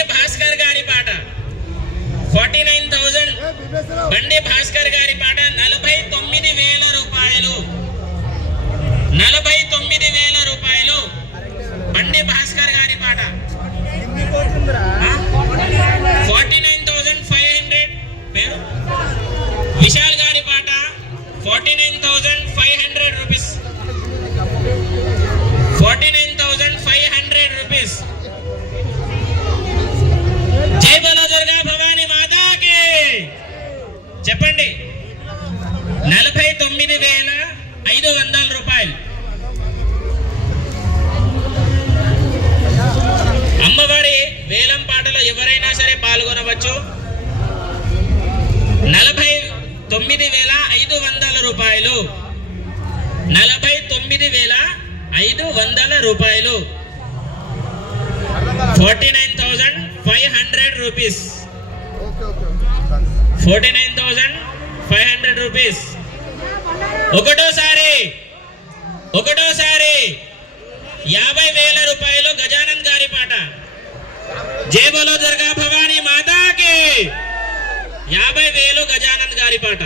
బండి భాస్కర్ గారి పాట. ఫార్టీ నైన్ థౌజండ్ బండి భాస్కర్ గారి పాట. నలభై తొమ్మిది వేల రూపాయలు. నలభై తొమ్మిది వేల రూపాయలు. బండి భాస్కర్ గారి పాట. Forty nine thousand five hundred. పేరు? విశాల్ గారి పాట. ఫార్టీ నైన్ థౌజండ్ ఫైవ్ చెప్పండి నలభై తొమ్మిది వేల ఐదు వందల రూపాయలు. అమ్మవారి వేలం పాటలో ఎవరైనా సరే పాల్గొనవచ్చు. నలభై తొమ్మిది వేల ఐదు వందల రూపాయలు. నలభై తొమ్మిది వేల ఐదు వందల రూపాయలు. Forty nine thousand five hundred rupees. Forty nine thousand five hundred rupees. ఒకటోసారి ఒకటోసారి యాభై వేల రూపాయలు గజానంద్ గారి పాట. జేబులో దుర్గా భవానీ మాతాకి యాభై వేలు గజానంద్ గారి పాట.